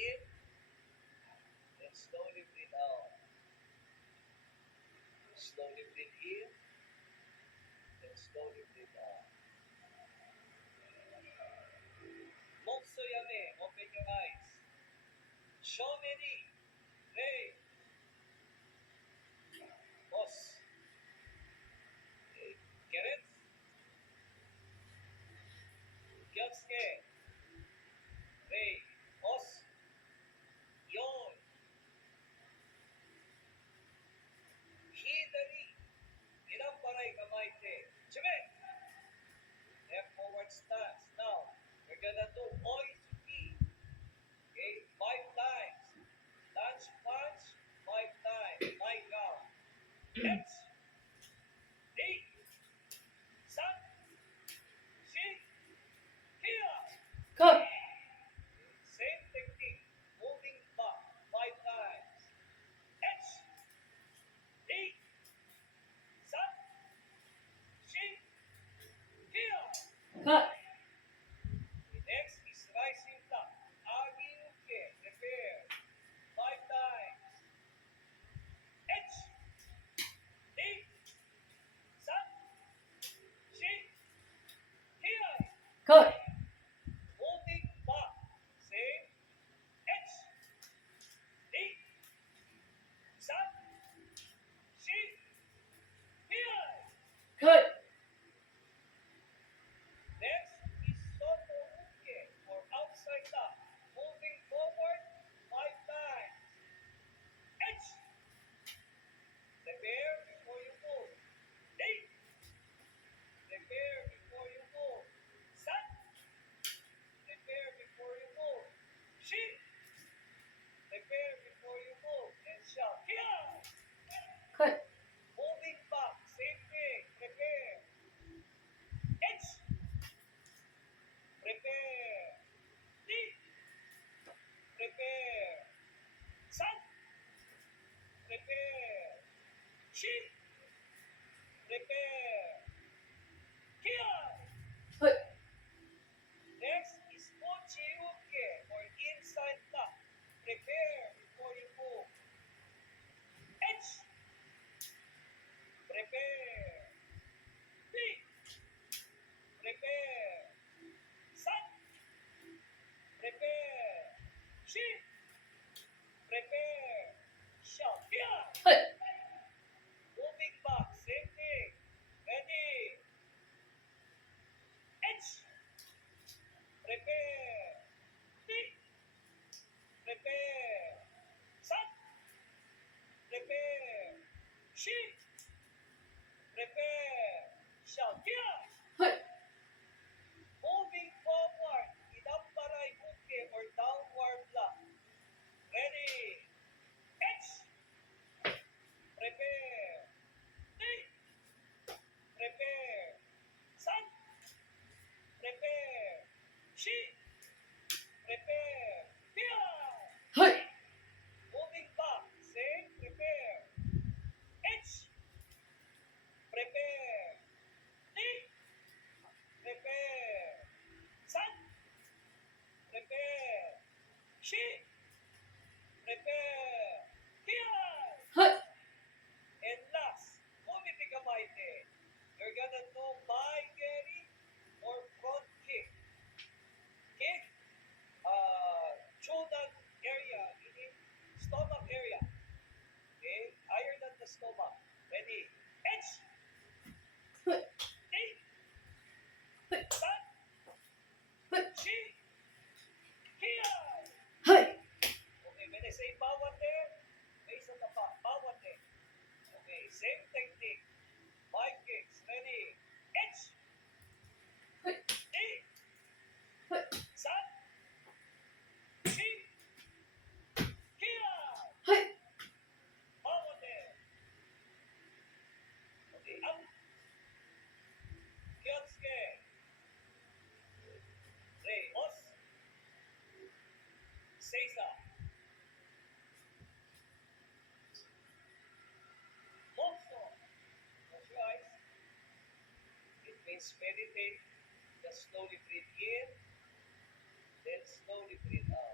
in, then slowly breathe out. Slowly breathe in, then slowly breathe out. Mokso yame, open your eyes. Show many, Rei, Os, Keret, Kyotsuke, Rei, Os, Yon, Hidari, Inamparay Kamaite, Chime, left forward stance. Now, we're gonna do Oizuki. Okay, 5 times. Lunge punch, 5 times. My count. Let's. 8, 7, 6, here. Cut. Same technique. Moving back 5 times. Let's. 8, 7, 6, here. Cut. Next is rising top. Agi uke. Prepare. 5 times. Let's. 8, 7, 6, here. Cut. Moving back. Same. X. 8, 7, 6, here. Cut. Next is Soto Uke or outside top. Moving forward 5 times. X. Prepare before you move. 8. Prepare before you move. 7. Prepare before you move. Shin. Prepare before you move. And shout. Here. Cut. Moving back. Same thing. Prepare. X. Prepare. D. Prepare. Sun. Prepare. Shin. Prepare. Here. Cut. Next is Mochi Uke or inside lock. Prepare before you move. H. Prepare. P. Prepare. Sun. Prepare. Shi. Prepare. Shout. Here. Cut. Moving back. Same thing. Ready. H. Prepare. T. Prepare. Sun. Prepare. Shi. Prepare. Shout. Here. Cut. Moving forward. Inamparay uke or downward block. Ready. H. Prepare. T. Prepare. Sun. Prepare. Shi. Prepare. Here. Cut. Moving back. Same. Prepare. H. Prepare. T. Prepare. Sun. Prepare. Shi. Prepare. Here. Cut. And last, Kumiti Kamaite. You're gonna do my carry or front kick. Kick, shoulder area, meaning stomach area. Okay, higher than the stomach. Ready? H. Cut. T. Cut. Sun. Cut. Shi. Here. Cut. Okay, when I say bawat there, face on the back. Bawat there. Okay, same technique. 5 kicks. Ready? H. Cut. T. Cut. Sun. Shi. Here. Cut. Bawat there. Okay, up. Kyotsuke. Rei, os. Seiza. Mokso. Close your eyes. It means meditate. Just slowly breathe in, then slowly breathe out.